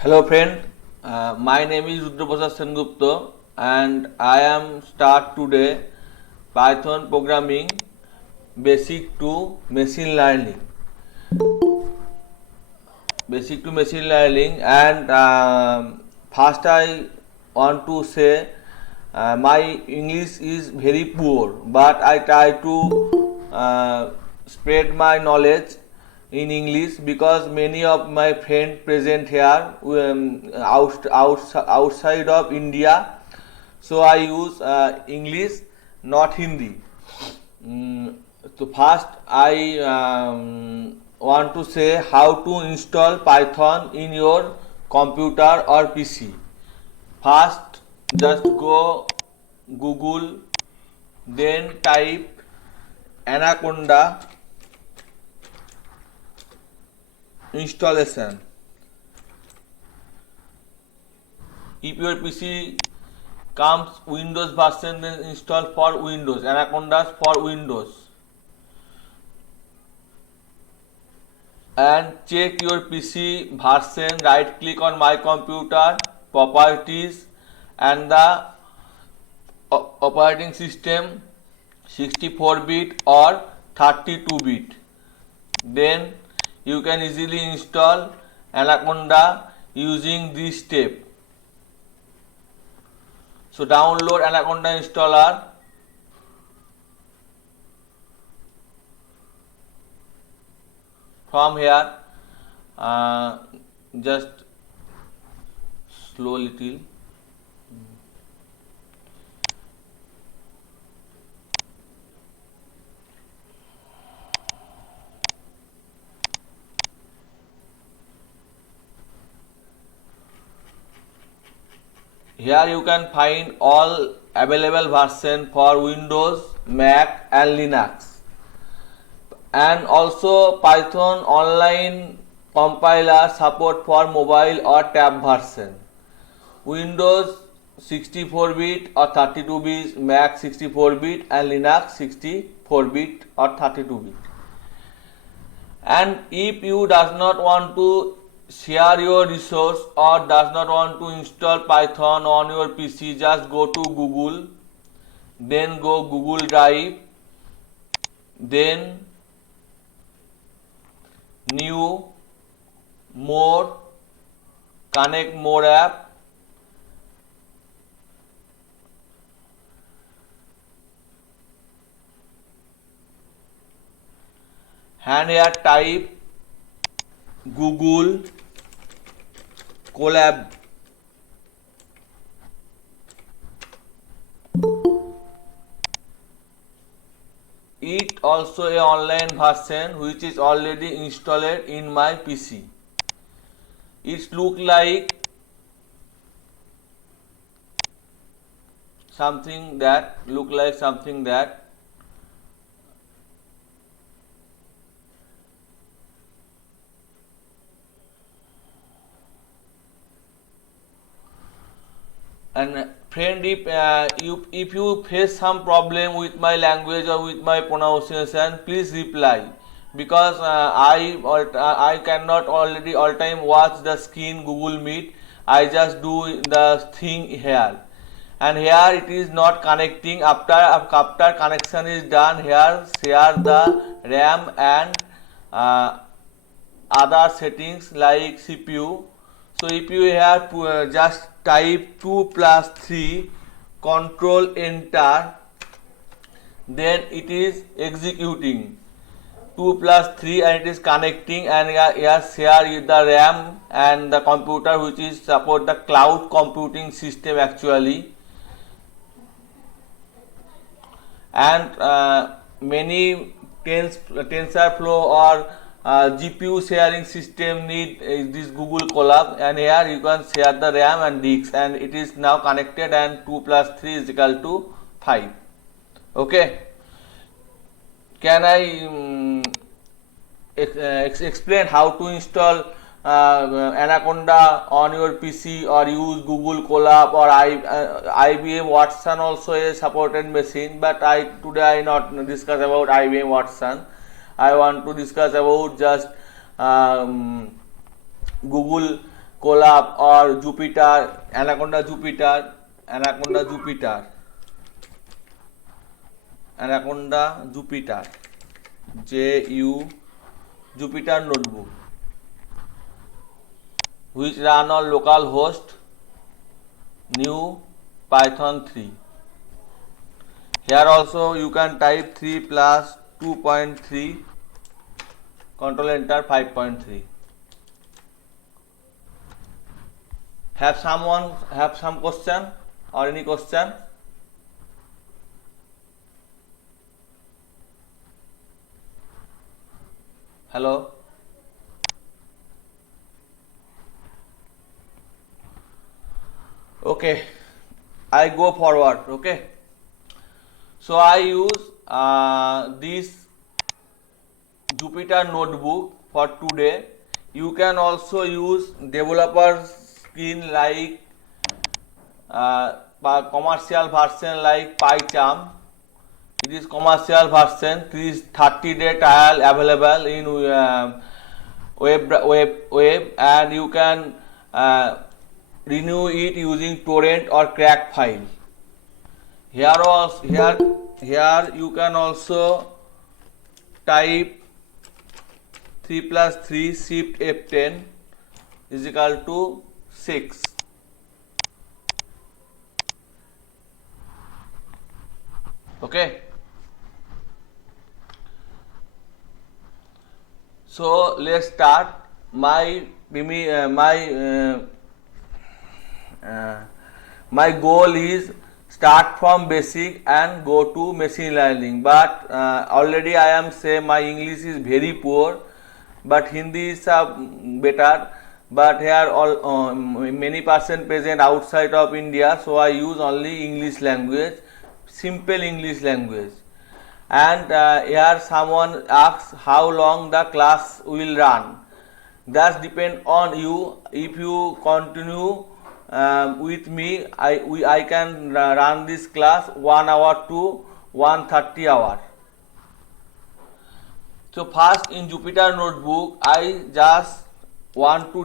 Hello friend, my name is Rudraprasad Sengupta and I am start today Python programming basic to machine learning. Basic to machine learning and first I want to say my English is very poor but I try to spread my knowledge in English because many of my friends present here outside of India, so I use English, not Hindi. Mm, so first I want to say how to install Python in your computer or PC. First, just go Google, then type Anaconda installation. If your PC comes Windows version, then install for Windows, Anacondas for Windows. And check your PC version, right click on my computer, properties, and the operating system 64-bit or 32-bit. Then you can easily install Anaconda using this step. So download Anaconda installer. From here, just slow little. Here you can find all available version for Windows, Mac and Linux. And also Python online compiler support for mobile or tab version. Windows 64-bit or 32-bit, Mac 64-bit and Linux 64-bit or 32-bit. And if you does not want to share your resource or does not want to install Python on your PC, just go to Google, then go Google Drive, then new, more, connect more app, and here type Google Colab. It also a online version which is already installed in my PC. It look like something that and friend, if you face some problem with my language or with my pronunciation, please reply because I cannot already all time watch the screen Google Meet. I just do the thing here, and here it is not connecting. After connection is done, here share the RAM and uh, other settings like CPU. So if you have just type 2 plus 3, control enter, then it is executing 2 plus 3 and it is connecting, and here share the RAM and the computer which is support the cloud computing system actually. And many TensorFlow or GPU sharing system need this Google Colab, and here you can share the RAM and disk, and it is now connected, and 2 plus 3 is equal to 5. Okay, can I explain how to install Anaconda on your PC or use Google Colab or IBM Watson also a supported machine, but today I not discuss about IBM Watson. I want to discuss about just Google Colab or Jupiter, Anaconda Jupiter, Anaconda Jupiter, Anaconda Jupiter, Jupyter notebook, which run on local host new Python 3. Here also you can type 3 plus 2.3, control enter 5.3. Have some question or any question? Hello? Okay, I go forward. Okay, so I use this Jupyter notebook for today. You can also use developer skin like commercial version like PyCharm. It is commercial version. It is 30-day trial available in web, and you can renew it using torrent or crack file. Here you can also type 3 plus 3 shift F10 is equal to 6. Okay. So let's start. My goal is start from basic and go to machine learning, but already I am say my English is very poor, but Hindi is better. But here all many person present outside of India, so I use only English language, simple English language. And here someone asks how long the class will run. That depend on you. If you continue with me, I can run this class 1 hour to 130 hour. So first in Jupyter notebook, I just want to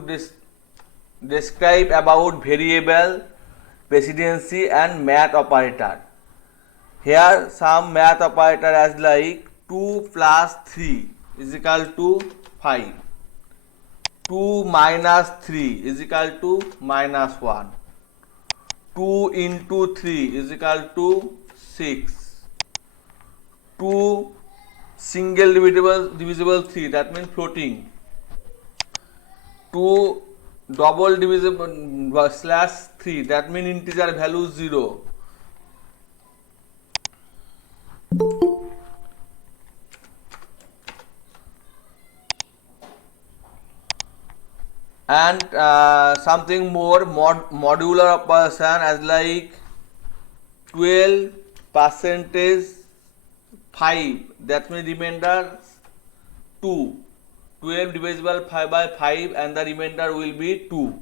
describe about variable, precedency and math operator. Here some math operator as like 2 plus 3 is equal to 5. 2 minus 3 is equal to minus 1. 2 into 3 is equal to 6. 2 single divisible 3, that means floating. 2 double divisible slash 3, that means integer value 0. And something more modular operation as like 12 percentage 5, that means remainder 2. 12 divisible 5 by 5 and the remainder will be 2.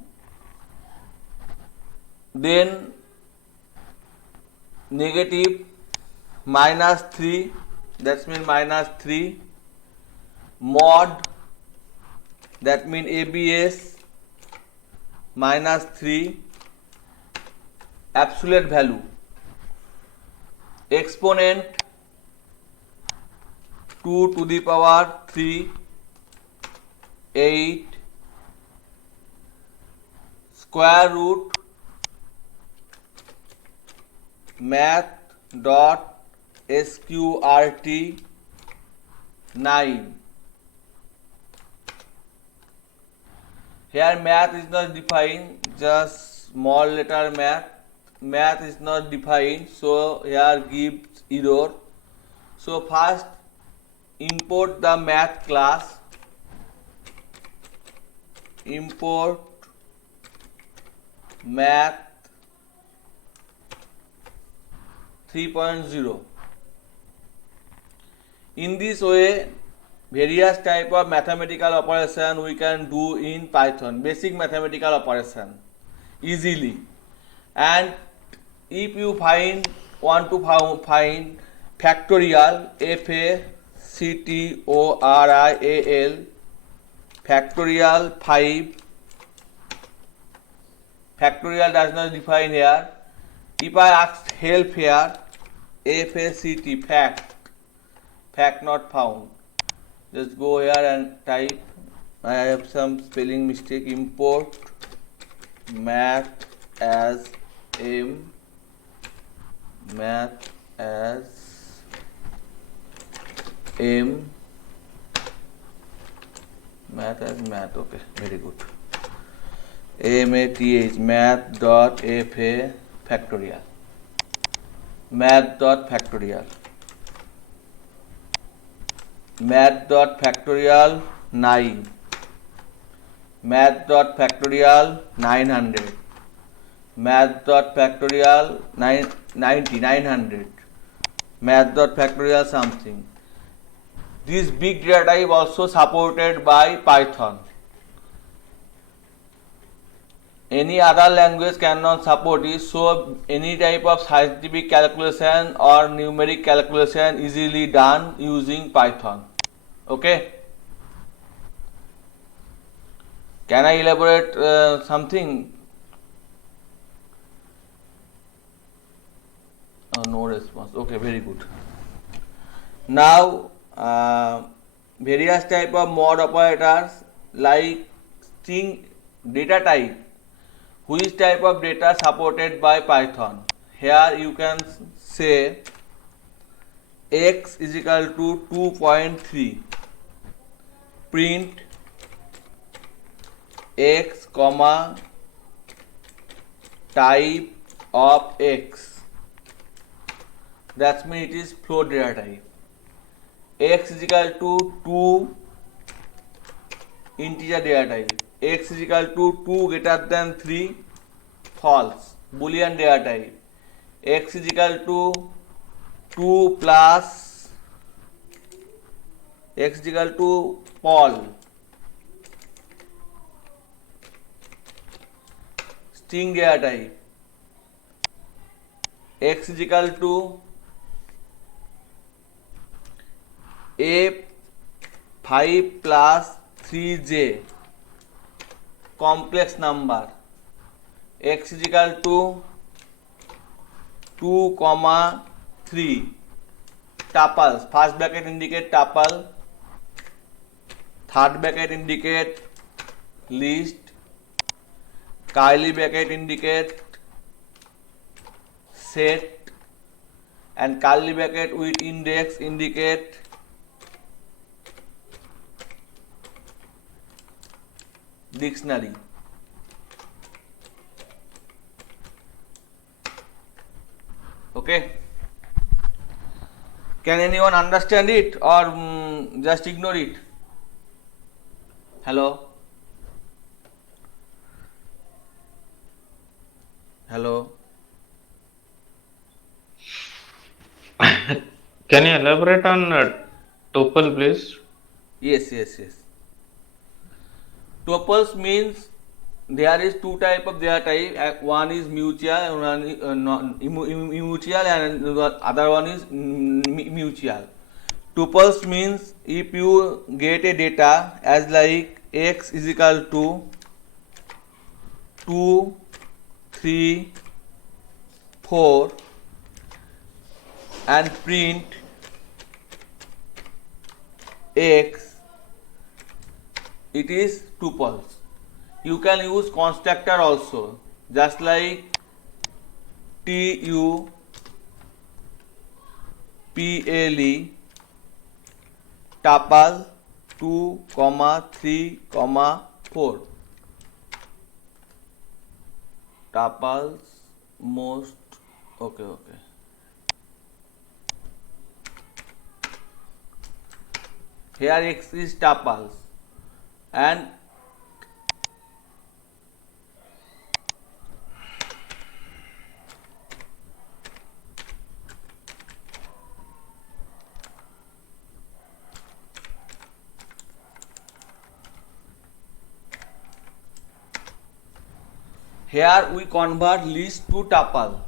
Then negative minus 3, that means minus 3. Mod, that means ABS minus 3. Absolute value. Exponent 2 to the power 3, 8. Square root math dot sqrt 9. Here math is not defined, just small letter math. Math is not defined, so here gives error. So first import the math class. Import math 3.0. In this way, various type of mathematical operation we can do in Python, basic mathematical operation easily. And if you want to find factorial, factorial, factorial 5 Factorial does not define here. If I ask help here, FACT, fact not found. Just go here and type. I have some spelling mistake. Import math as M, math as M, math as math. Okay, very good. MATH, math dot FA factorial, math dot factorial, math dot factorial 9, math dot factorial 900, math dot factorial 900, math dot factorial something. This big data type also supported by Python. Any other language cannot support it, so any type of scientific calculation or numeric calculation easily done using Python. Okay. Can I elaborate something? No response. Okay, very good. Now various type of mod operators like string data type. Which type of data supported by Python? Here you can say x is equal to 2.3, print x comma type of x. That means it is float data type. X is equal to 2 integer data type. X is equal to 2 greater than 3 false boolean data type. X is equal to 2 plus x is equal to Paul string data type. X is equal to A5 plus 3j complex number. X is equal to 2 comma 3 tuples. First bracket indicate tuple, third bracket indicate list, curly bracket indicate set, and curly bracket with index indicate dictionary. Okay. Can anyone understand it or just ignore it? Hello? Hello? Can you elaborate on tuple, please? Yes. Tuples means there is two type of data type. One is mutual and one is mutual, and the other one is mutual. Tuples means if you get a data as like x is equal to 2, 3, 4 and print x, it is tuples. You can use constructor also, just like tuple, tuple 2, 3, 4. Tuples most. Okay. Here x is tuples and here we convert list to tuple.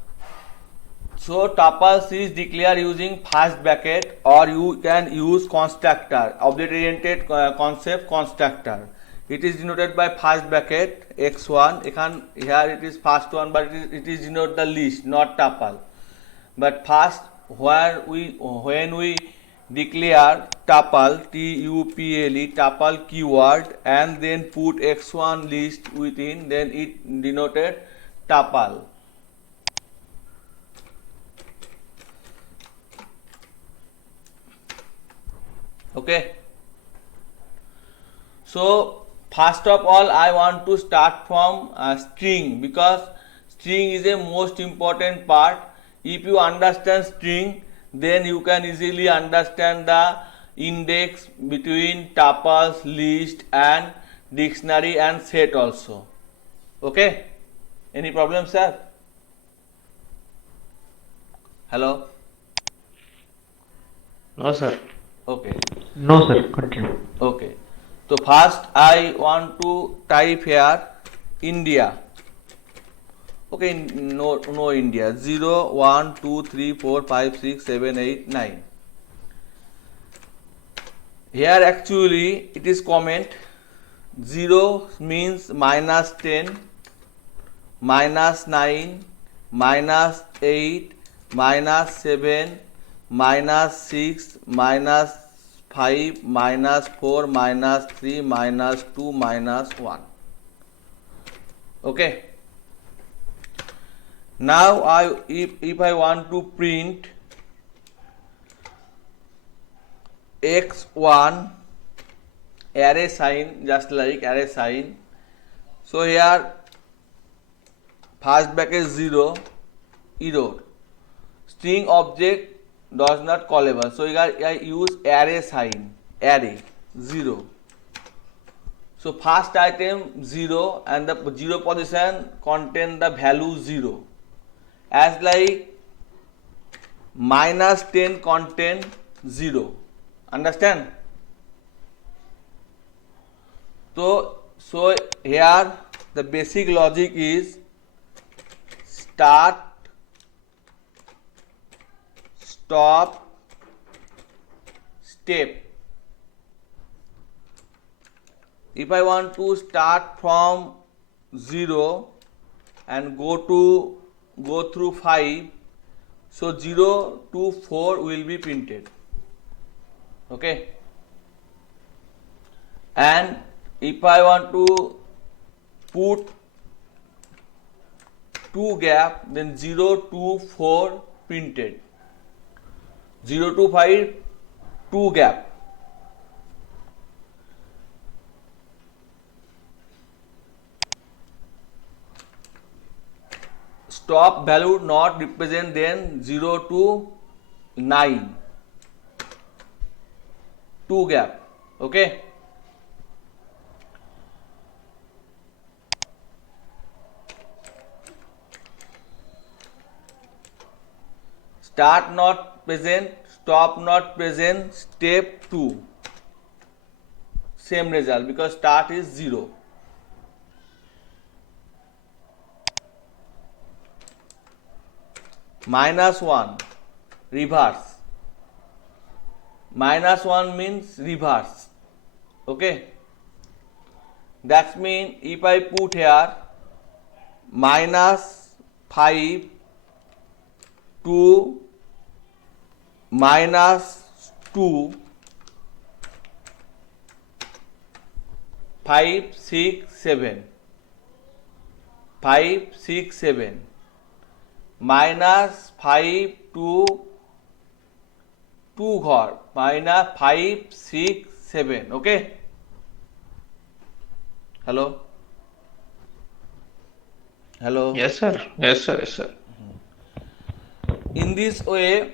So tuples is declared using first bracket, or you can use constructor, object oriented concept constructor. it is denoted by first bracket x1. Here it is first one, but it is denote the list, not tuple. But first, when we declare tuple, tuple, tuple keyword, and then put x1 list within, then it denoted tuple. Okay. So first of all, I want to start from string, because string is a most important part. If you understand string, then you can easily understand the index between tuples, list, and dictionary and set also. Okay? Any problem, sir? Hello? No, sir. Okay. No, sir. Continue. Okay. So first I want to type here India. Okay, no India. 0, 1, 2, 3, 4, 5, 6, 7, 8, 9. Here actually it is comment. 0 means -10, -9, -8, -7, -6, -5, -4, -3, -2, -1. Okay. Now if I want to print x1 array sign, just like array sign, so here first bracket 0, error, string object does not callable, so here I use array sign, array 0. So first item 0 and the 0 position contain the value 0, as like -10 contain 0. Understand? So here the basic logic is start, stop, step. If I want to start from 0 and go through 5, so 0 to 4 will be printed. Okay. And if I want to put 2 gap, then 0 to 4 printed. 0 to 5, 2 gap. Stop value not represent, then 0 to 9, 2 gap. Okay. Start not present, stop not present, step 2. Same result, because start is 0. -1, reverse. -1 means reverse. Okay. That means if I put here -5 to -2, 5, 6, 7, 5, 6, 7, -5 to 2 ঘর, -5, 6, 7. Okay. Hello. Hello. Yes, sir. Yes, sir. Yes, sir. In this way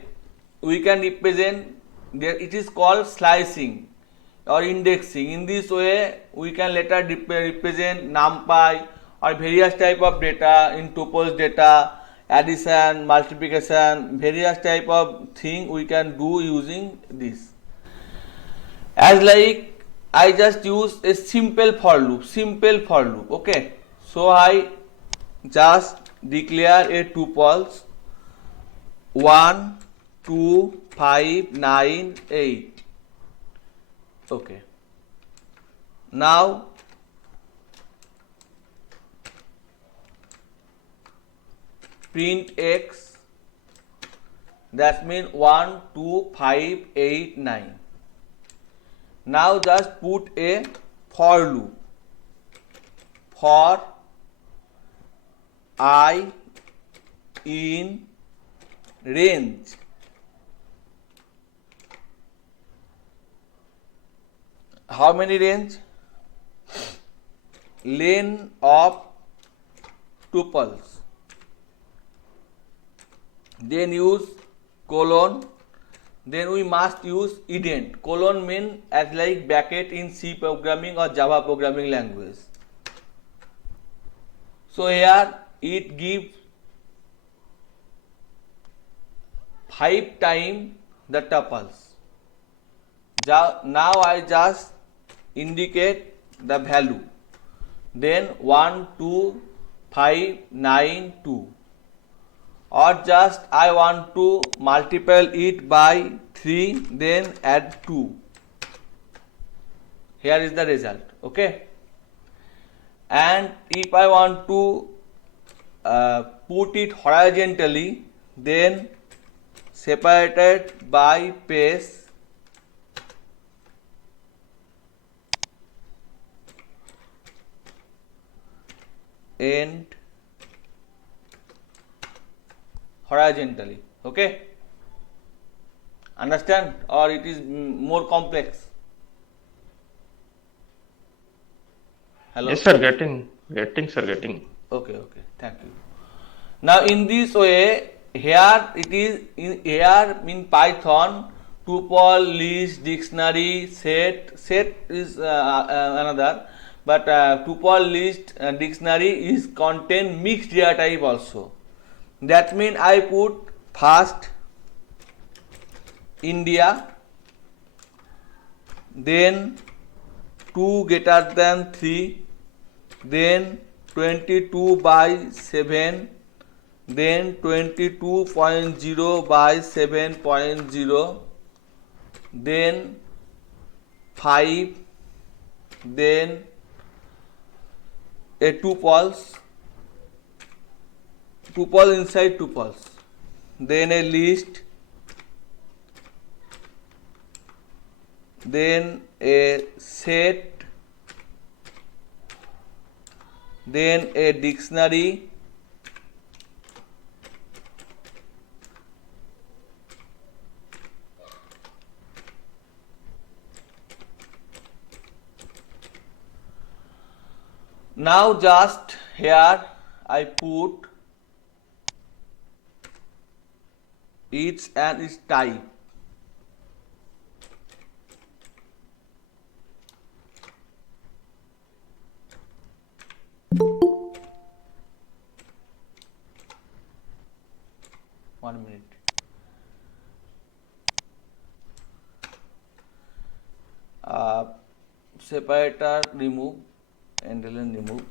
we can represent, it is called slicing or indexing. In this way we can later represent NumPy or various type of data in tuples data, addition, multiplication, various type of thing we can do using this. As like I just use a simple for loop. Okay. So I just declare a tuples 1, 2, 5, 9, 8. Okay. Now print x, that means 1 2 5 8 9. Now just put a for loop for I in range. How many range? Length of tuples. Then use colon. Then we must use indent. Colon means as like bracket in C programming or Java programming language. So here it gives 5 times the tuples. Now I just indicate the value. Then 1 2 5 9 2. Or just I want to multiply it by 3, then add 2. Here is the result. Okay. And if I want to put it horizontally, then separated by space and horizontally. Okay, understand, or it is more complex? Hello. Yes, sir. Getting, sir. Getting. Okay, thank you. Now in this way, here it is in Python, tuple, list, dictionary, set is another, but tuple, list, dictionary is contain mixed data type also. That means I put first India, then 2 greater than 3, then 22 by 7, then 22.0 by 7.0, then 5, then a tuple inside tuples, then a list, then a set, then a dictionary, now just here I put its and its type. One minute. Separator remove and remove.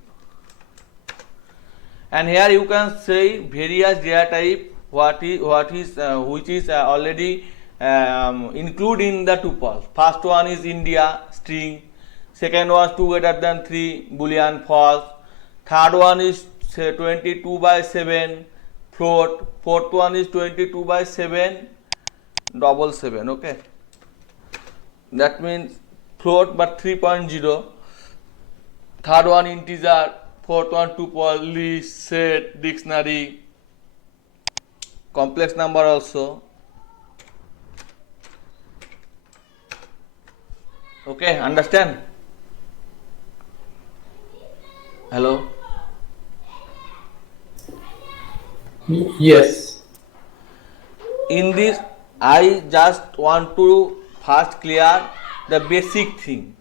And here you can say various data type which is already included in the tuple. First one is India string, second one is 2 greater than 3 boolean false, third one is 22 by 7 float, fourth one is 22 by 7 double 7. Okay, that means float but 3.0, third one integer, fourth one tuple, list, set, dictionary, complex number also. Okay, understand? Hello. Yes. In this I just want to first clear the basic thing,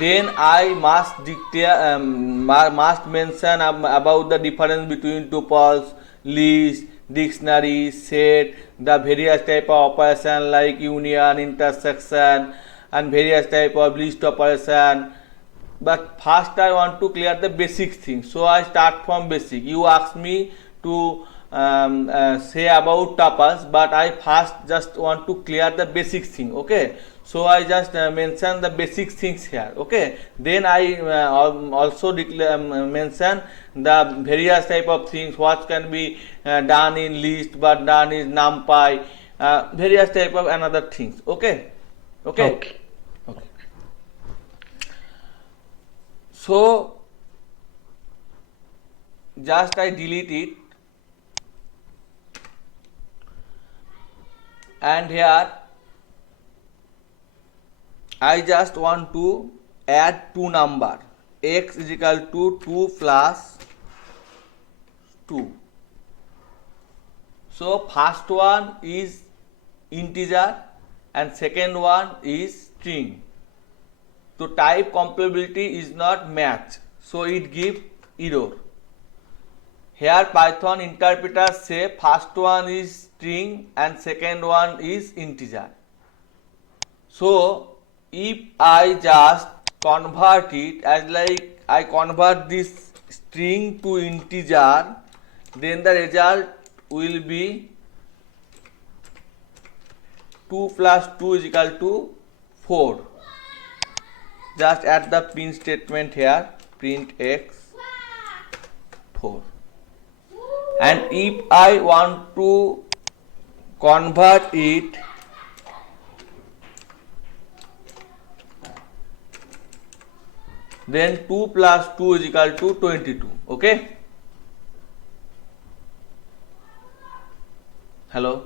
then I must declare must mention about the difference between tuples, list, dictionary, set, the various type of operation like union, intersection, and various type of list operation. But first I want to clear the basic thing, so I start from basic. You ask me to say about tuples, but I first just want to clear the basic thing. Okay, So I just mention the basic things here. Okay. Then I also mention the various type of things what can be done in list, but done in numpy, various type of another things. Okay. Okay. Okay. Okay. So just I delete it, and here I just want to add two number, x is equal to 2 plus 2. So first one is integer and second one is string. So type compatibility is not match, so it give error. Here Python interpreter say first one is string and second one is integer. So if I just convert it as like I convert this string to integer, then the result will be 2 plus 2 is equal to 4. Just add the print statement here, print x 4. And if I want to convert it then 2 plus 2 is equal to 22. Okay. Hello.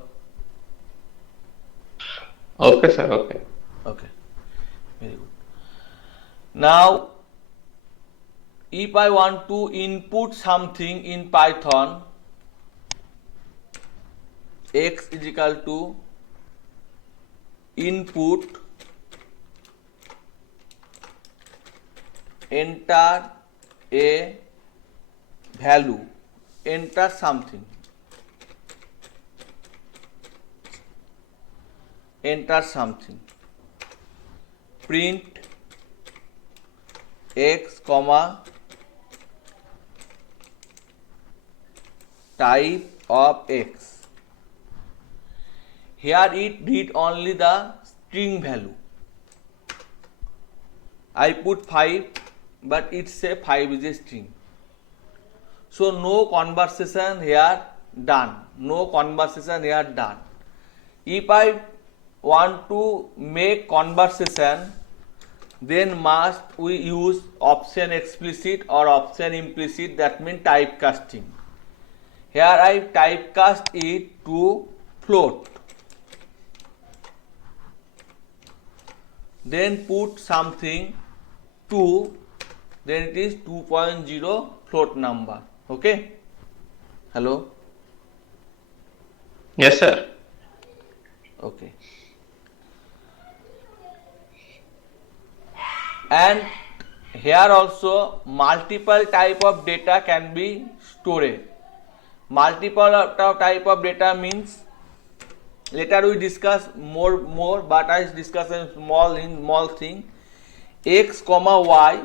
Okay, sir. Okay. Okay. Very good. Now if I want to input something in Python, x is equal to input, enter a value, enter something, print x comma type of x. Here it read only the string value. I put 5, but it say 5 is a string. So no conversation here done. No conversation here done. If I want to make conversation, then must we use option explicit or option implicit, that means typecasting. Here I typecast it to float. Then put something 2, then it is 2.0 float number. Okay. Hello. Yes, sir. Okay. And here also multiple type of data can be stored. Multiple type of data means later we discuss more, but I discuss a small thing. X comma y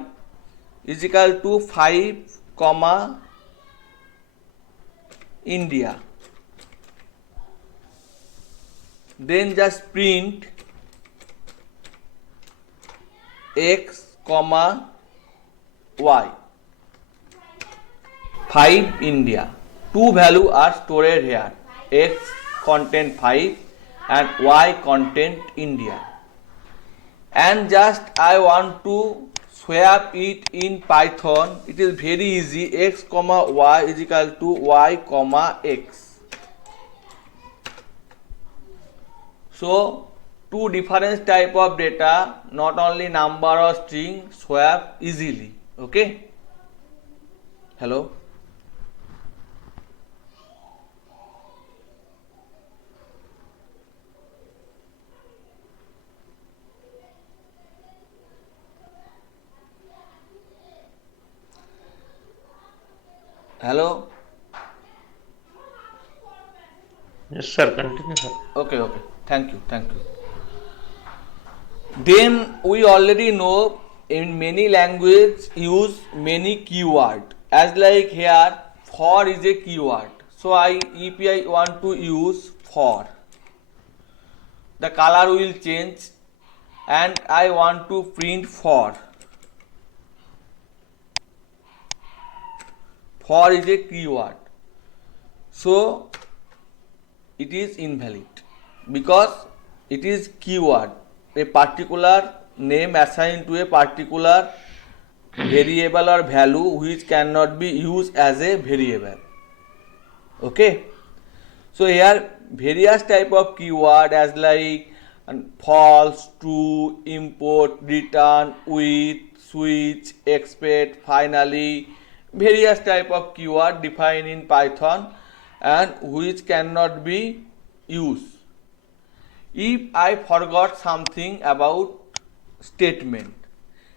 is equal to 5 comma India. Then just print x comma y, 5 India. Two values are stored here. X content 5 and y content India. And just I want to swap it in Python. It is very easy. X comma y is equal to y comma x. So two different type of data, not only number or string, swap easily. Okay. Hello. Hello. Yes, sir. Continue, sir. Okay. Thank you. Then we already know in many languages use many keyword. As like here, for is a keyword. So if I want to use for, the color will change. and I want to print for. For is a keyword, so it is invalid because it is keyword, a particular name assigned to a particular variable or value which cannot be used as a variable. Okay, so here various type of keyword as like false, true, import, return, with, switch, expect, finally, various type of keyword defined in Python and which cannot be used. If I forgot something about statement,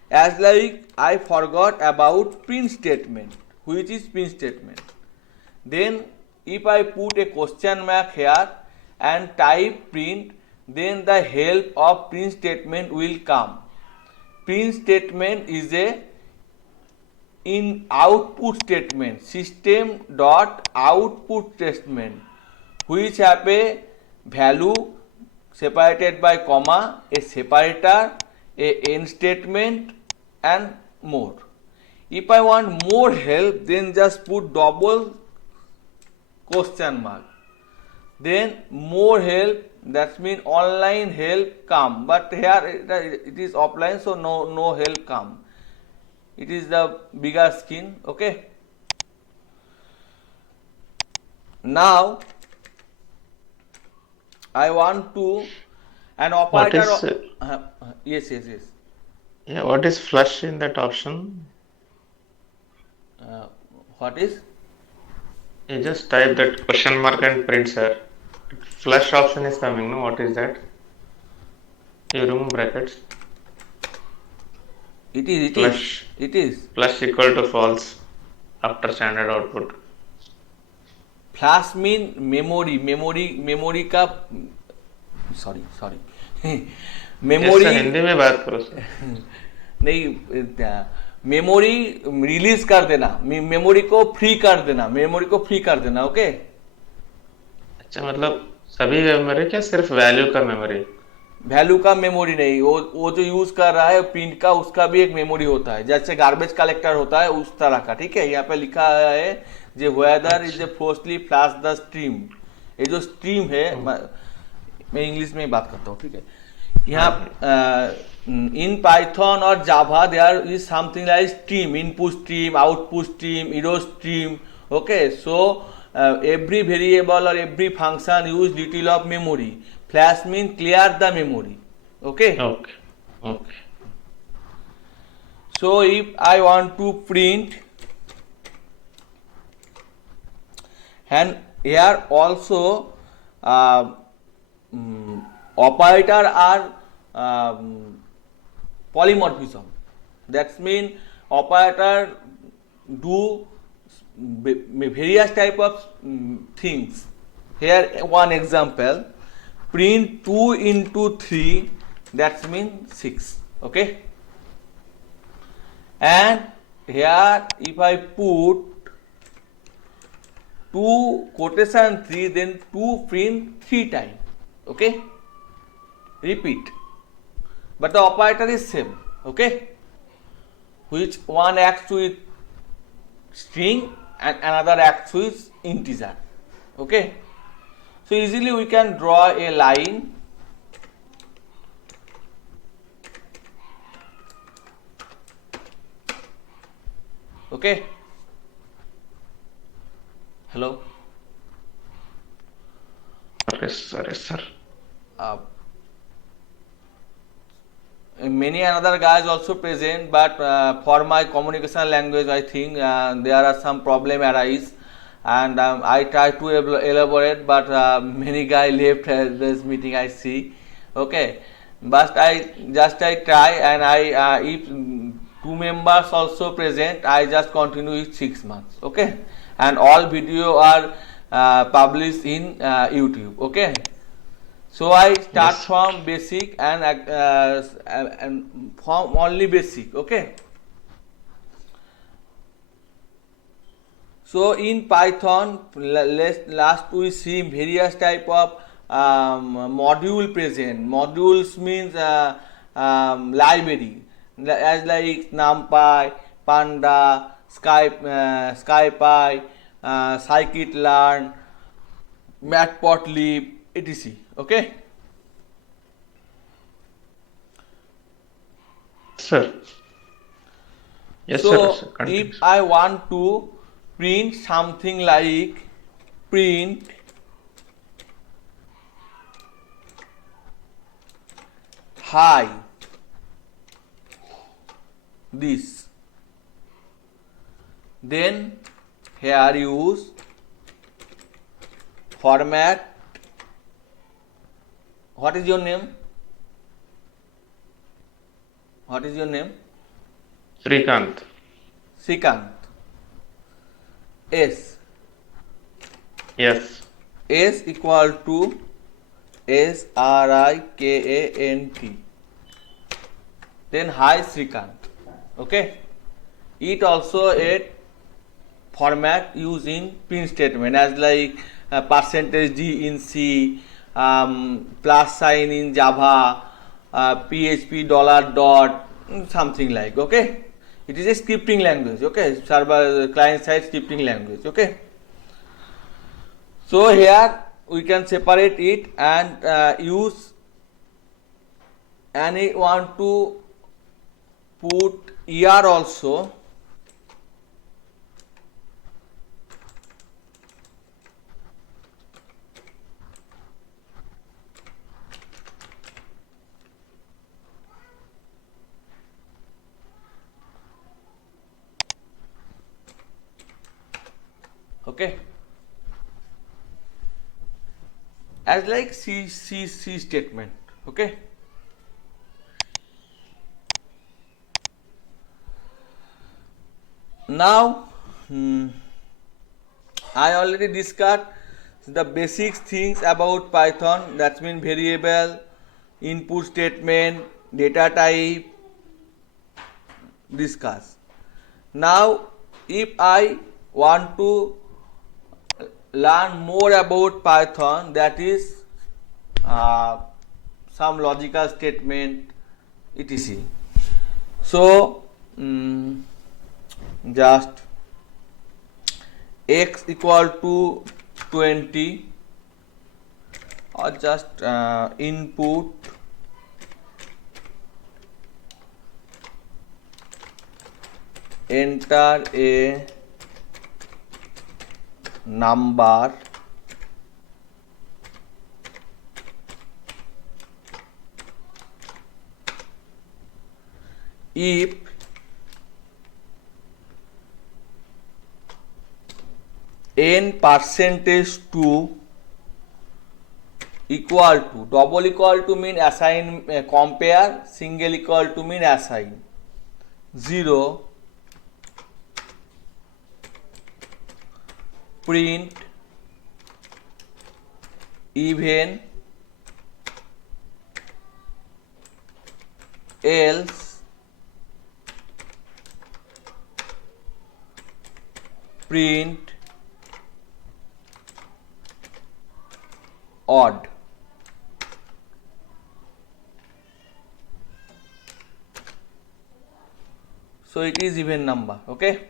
as like I forgot about print statement, which is print statement, then if I put a question mark here and type print, then the help of print statement will come. Print statement is a in output statement, system dot output statement, which have a value separated by comma, a separator, a end statement and more. If I want more help, then just put double question mark, then more help, that means online help come, but here it is offline, so no help come. It is the bigger screen. Okay, now I want to an What operator is yes. yeah? What is flush in that option? What is You just type that question mark and print, sir. Flush option is coming. No, what is that? You remove brackets. it is Flush. it is Flush equal to false after standard output. Flash mean memory का sorry Yes, memory sir, Hindi में बात करो sir. नहीं, memory release कर देना, memory को free कर देना. ओके, अच्छा, मतलब सभी मेमोरी क्या सिर्फ वैल्यू का मेमोरी? वैल्यू का मेमोरी नहीं, वो जो यूज कर रहा है प्रिंट का, उसका भी एक मेमोरी होता है, जैसे गार्बेज कलेक्टर होता है उस तरह का. ठीक है, यहाँ पे लिखा है जो whether is a forcefully flush the stream. ये जो स्ट्रीम है, मैं इंग्लिश में बात करता हूँ. ठीक है, यहाँ इन पाइथन और Java there is something like stream, input stream, output stream, error stream. Okay, so every variable or every function use little of memory. Flash mean clear the memory. Okay. Okay. So if I want to print, and here also operator are polymorphism. That mean operator do various type of things. Here one example, print 2 into 3, that means 6. Okay, and here if I put 2 quotation 3, then 2 print 3 times. Okay, repeat, but the operator is same. Okay, which one acts with string and another acts with integer. Okay, so easily we can draw a line. Okay, hello. Yes, sir. Many another guys also present, but for my communication language, I think there are some problem arise, and I try to elaborate, but many guys left this meeting, I see. Okay, but I try, and I if 2 members also present, I just continue with 6 months. Okay, and all video are published in YouTube. Okay. So I start Yes. from basic and from only basic. Okay. So in Python, last we see various type of module present. Modules means library as like NumPy, Panda, SkyPy, Scikit-learn, Matplotlib, etc. Okay. Sir. Yes, sir. So Sir. if Continue. I want to print something like print hi, this, then here use format. What is your name? What is your name? Srikanth. Srikanth. S. Yes. S equal to Srikant. Then hi Srikanth. Okay. It also a format used in print statement as like percentage D in C, plus sign in Java, PHP dollar dot, something like. Okay. It is a scripting language. Okay. Server client side scripting language. Okay. So here we can separate it and use, and I want to put year also. Okay, as like C statement. Okay, now I already discussed the basic things about Python. That means variable, input statement, data type. Discuss. Now, if I want to learn more about Python, that is some logical statement, etc. So, just x equal to 20, or just input enter a number if n percentage to equal to, double equal to mean assign, compare, single equal to mean assign, 0, print even, else print odd. So it is even number. Okay,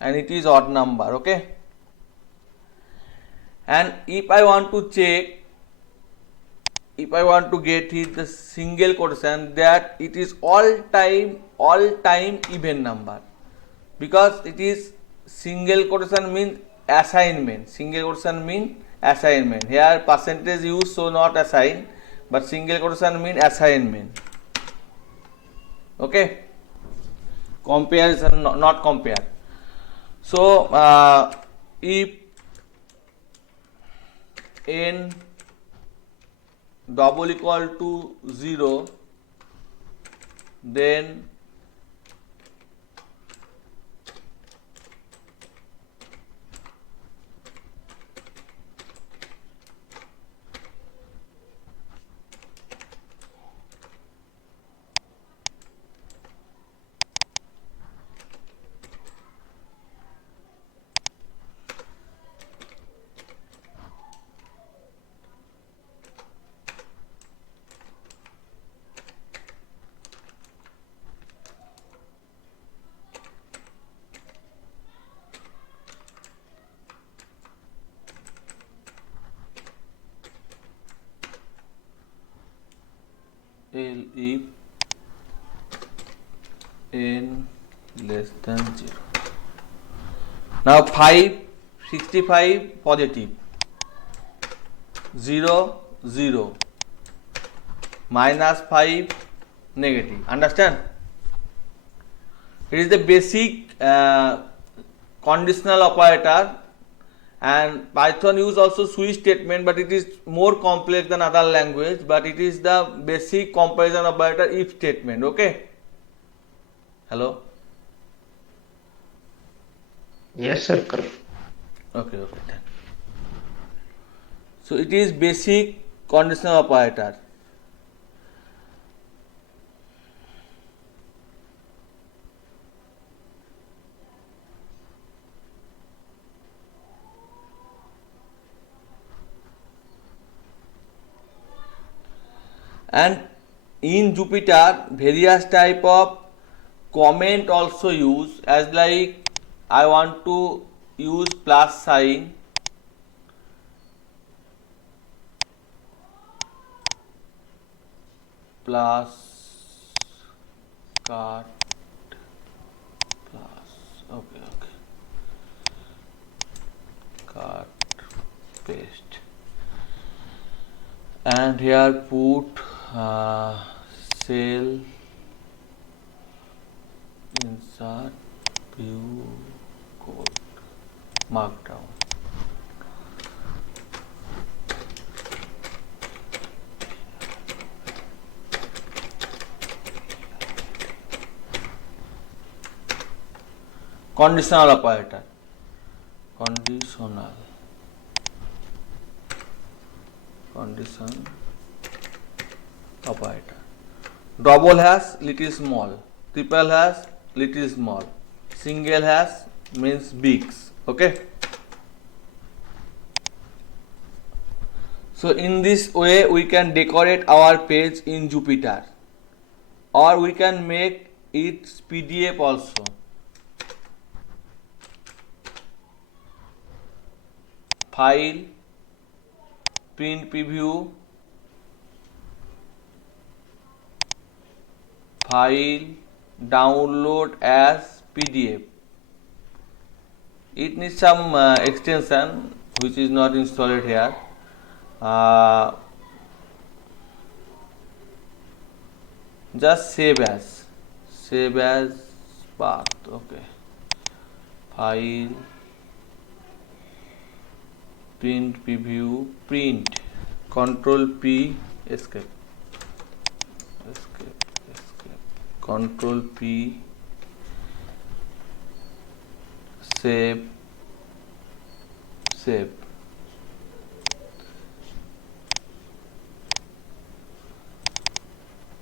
and it is odd number. Okay, and if I want to check, if I want to get it the single quotient, that it is all time even number, because it is single quotation means assignment, single quotation mean assignment. Here percentage use, so not assign, but single quotation mean assignment. Okay, comparison, not compare. So if n double equal to 0, then if n less than 0. Now 65 positive, 0 0, minus 5 negative. Understand? It is the basic conditional operator, and Python use also switch statement, but it is more complex than other language, but it is the basic comparison operator if statement. Okay, hello. Yes, sir. Correct. Okay, then. So it is basic conditional operator. And in Jupyter, various type of comment also use, as like I want to use plus sign, plus cut plus, okay, cut paste, and here put cell, insert, view, code, markdown. Conditional operator. Condition operator. Double hash little small, triple hash little small, single hash means bigs. Okay. So in this way we can decorate our page in Jupyter, or we can make it PDF also. File, print preview, file, download as PDF. It needs some extension which is not installed here. Just save as path. Okay, file, print preview, print, control P, escape, control P, save.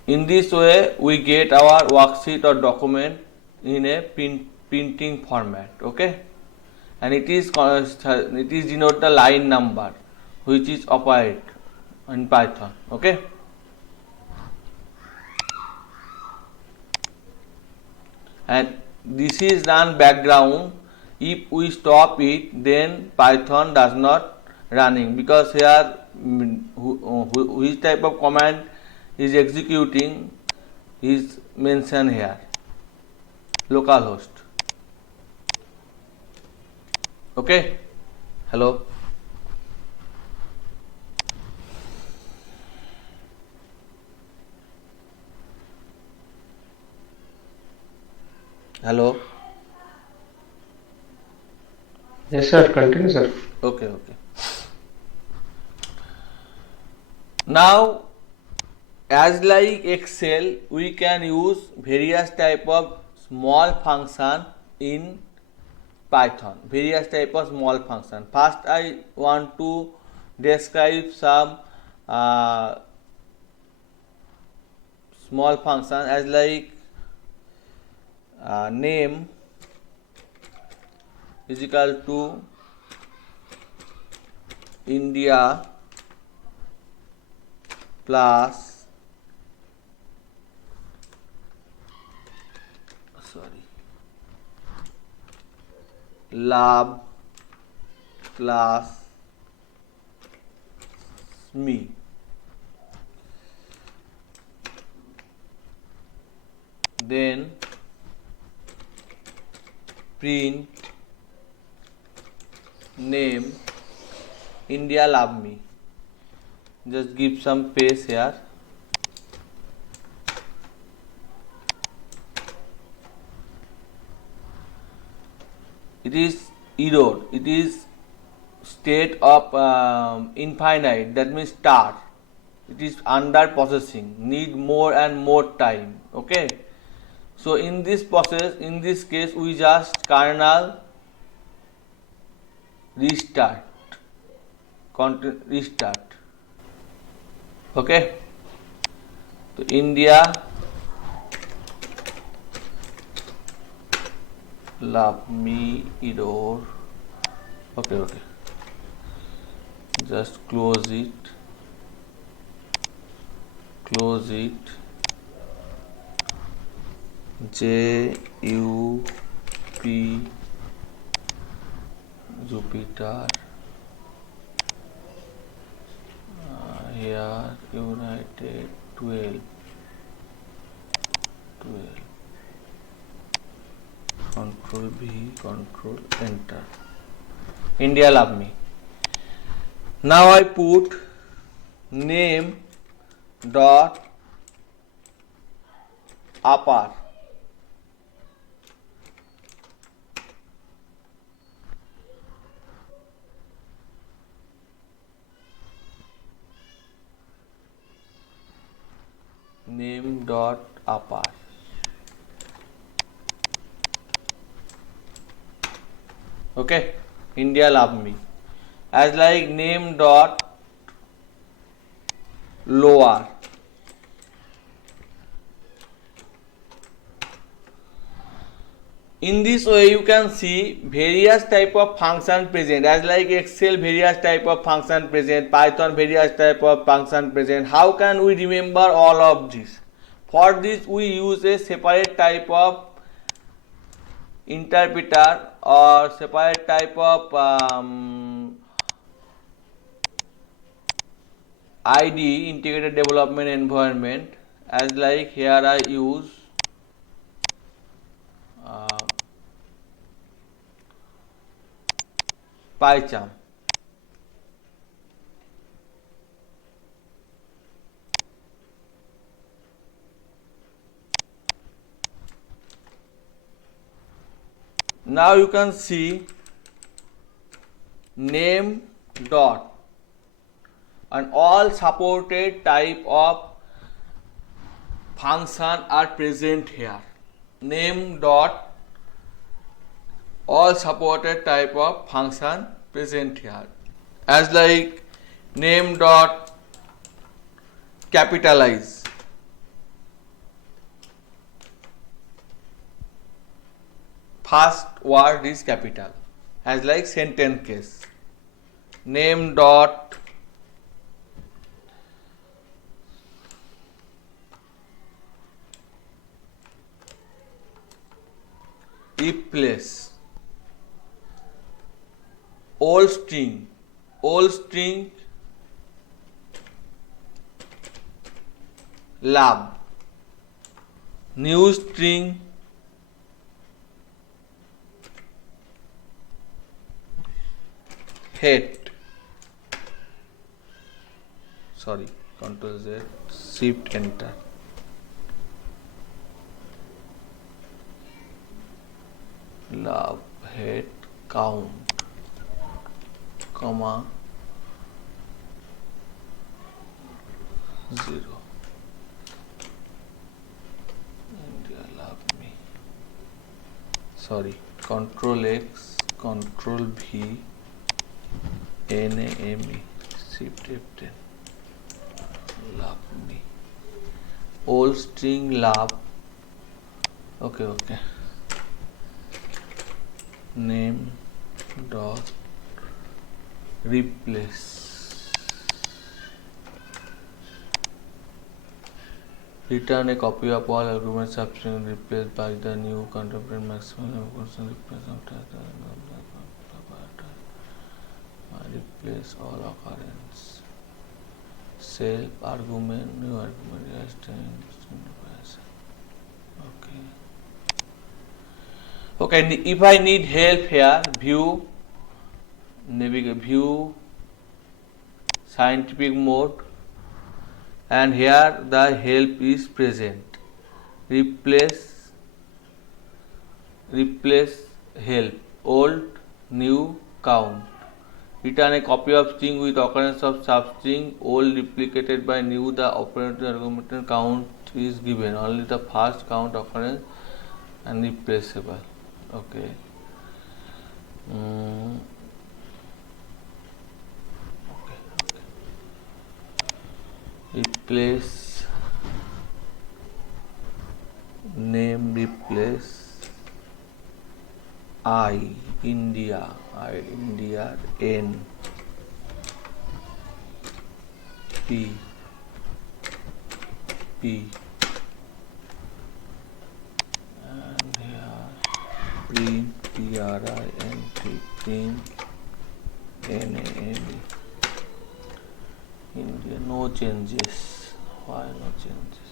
In this way we get our worksheet or document in a printing format. Okay, and it is denote the line number which is operate in Python. Okay, and this is run background. If we stop it, then Python does not running, because here which type of command is executing is mentioned here, localhost. Okay, hello. Hello. Yes, sir. Continue, sir. Okay. Now, as like Excel, we can use various type of small function in Python. Various type of small function. First, I want to describe some small function, as like name is equal to India plus love plus me. then print name India Love Me. Just give some space here. It is error. It is state of infinite. That means star. It is under processing. Need more and more time. Okay. So in this process, in this case, we just kernel restart. Content restart. Okay. So India Love Me error. Okay. Just close it. JUP Jupiter. Here United 12. Control V, Control Enter. India Love Me. Now I put name dot upper. Name dot upper. Okay, India Love Me. As like name dot lower. In this way you can see various type of function present, as like Excel various type of function present, Python various type of function present. How can we remember all of this? For this we use a separate type of interpreter or separate type of ID, integrated development environment. As like here I use PyCharm. Now you can see name dot and all supported type of function are present here. Name dot all supported type of function present here, as like name dot capitalize, first word is capital, as like sentence case. Name dot replace, old string love, new string hate. Sorry, Ctrl Z, Shift Enter. Love, hate, count, comma, 0. India Love Me. Sorry, Control X, Control V, NAME, Shift F10. Love Me. Old string love. Okay. Name dot replace, return a copy of all arguments subsequently replaced by the new contemporary maximum person replace after replace all occurrence, self argument, new argument, yes, okay. Okay, if I need help here, view, navigate, view, scientific mode, and here the help is present. Replace help, old, new, count. Return a copy of string with occurrence of substring, old replicated by new, the operator argument count is given, only the first count occurrence and replaceable. Okay. Replace name, replace I India N P and here print print NAME India. No changes. Why no changes?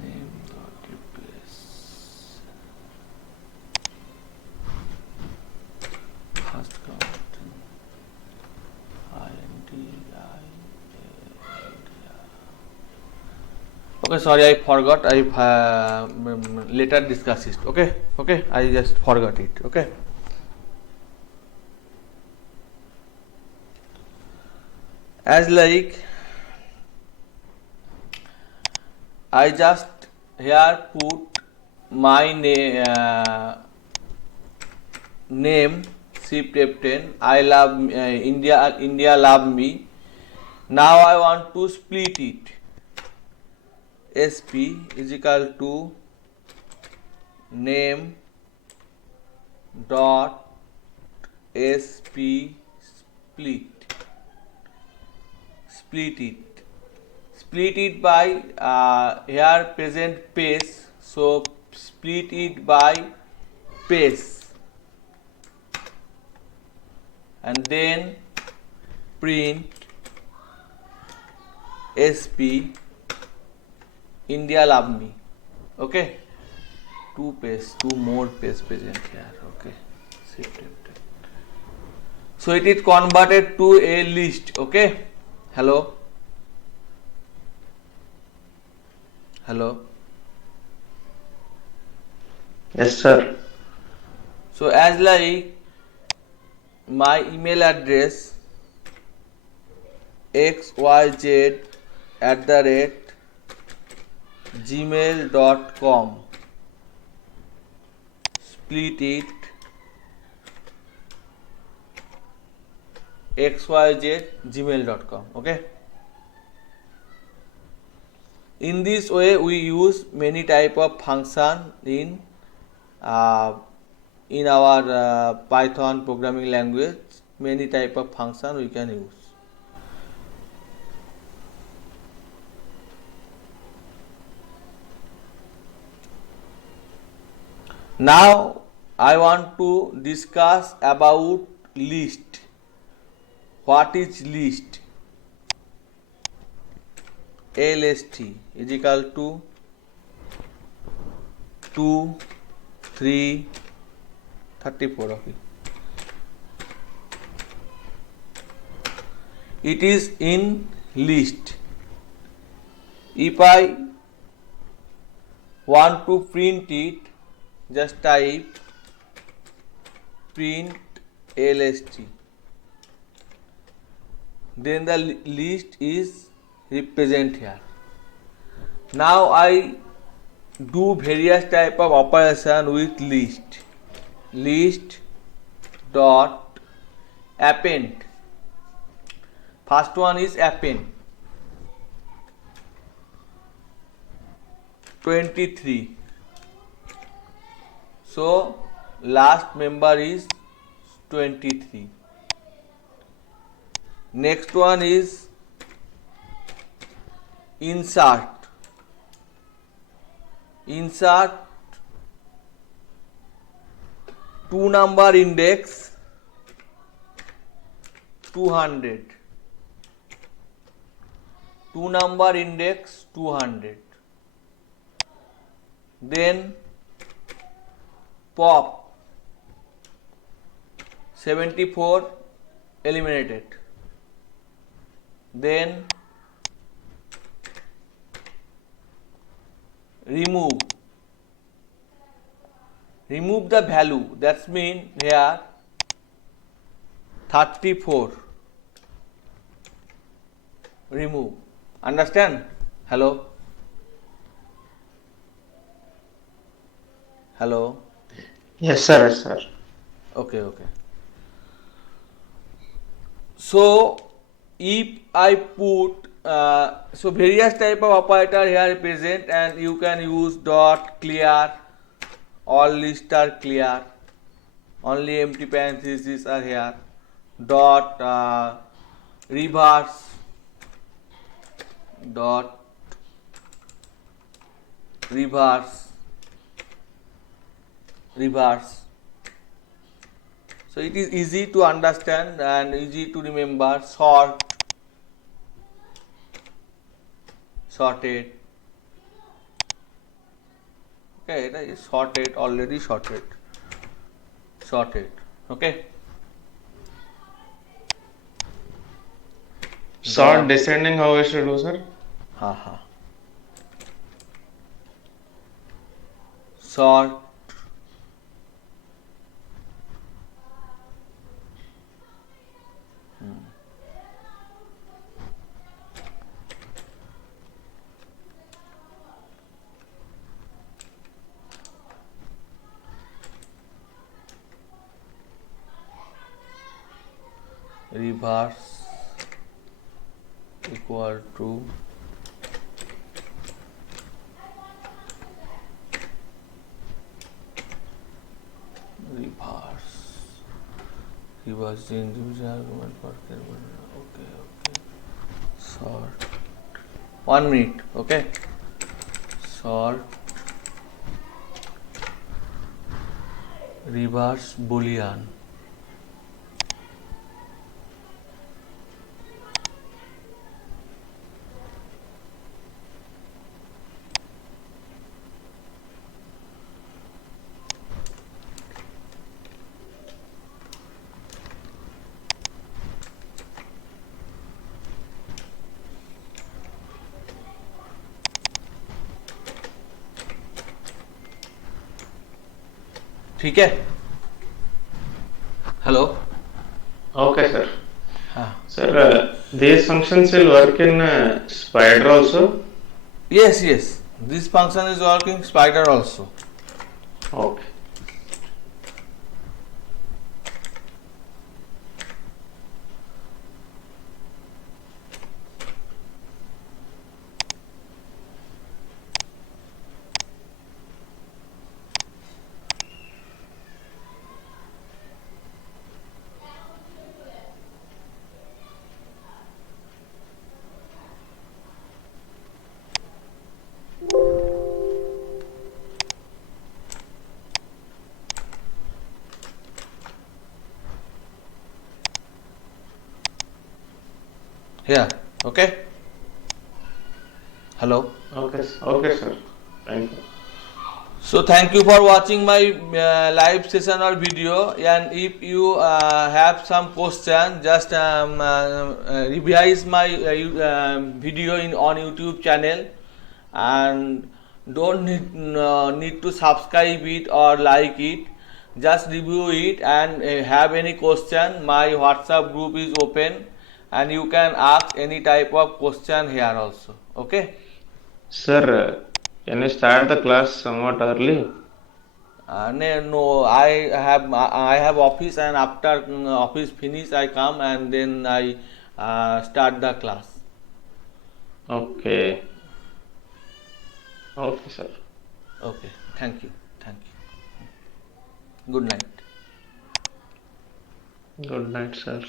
Name dot replace first count Okay, sorry, I forgot. I later discuss it. Okay, I just forgot it. Okay. As like I just here put my name shift F10. I love India love me. Now I want to split it. SP is equal to name dot SP split it by here present pace, so split it by pace and then print SP India love me. Okay, two more pace present here. Okay, shift F10. So it is converted to a list. Okay, hello. Yes, sir. So as like my email address xyz@gmail.com, split it xyz@gmail.com. Okay. In this way, we use many type of function in our Python programming language. Many type of function we can use. Now I want to discuss about list. What is list? LST is equal to 2, 3, 34. Okay. It is in list. If I want to print it, just type print LST. Then the list is represent here. Now I do various type of operation with list. List dot append. First one is append 23. So last member is 23. Next one is insert 2 number index 200, 2 number index 200. then pop 74 eliminated, then remove the value, that's mean here 34, remove. Understand? Hello? Hello? Yes, sir. Yes, sir. Okay. So if I put so various type of operator here present, and you can use dot clear, all list are clear, only empty parentheses are here, dot reverse, dot reverse. So it is easy to understand and easy to remember. Sorted. Okay, it is sorted, already sorted. Okay. Sort descending, how we should do, sir? Sort reverse equal to reverse the individual argument for okay. Sort 1 minute. Okay, sort reverse boolean. ठीक है. Hello. Okay, sir. हाँ. Sir, these functions will work in Spider also? Yes. This function is working Spider also. Okay. Here. Okay. Hello. Okay, sir. Thank you. So thank you for watching my live session or video, and if you have some question, just revise my video on YouTube channel, and don't need to subscribe it or like it, just review it, and have any question, my WhatsApp group is open, and you can ask any type of question here also. Okay. Sir, can you start the class somewhat early? No, I have office, and after office finish I come, and then I start the class. Okay. Okay, sir. Okay, thank you. Good night. Good night, sir.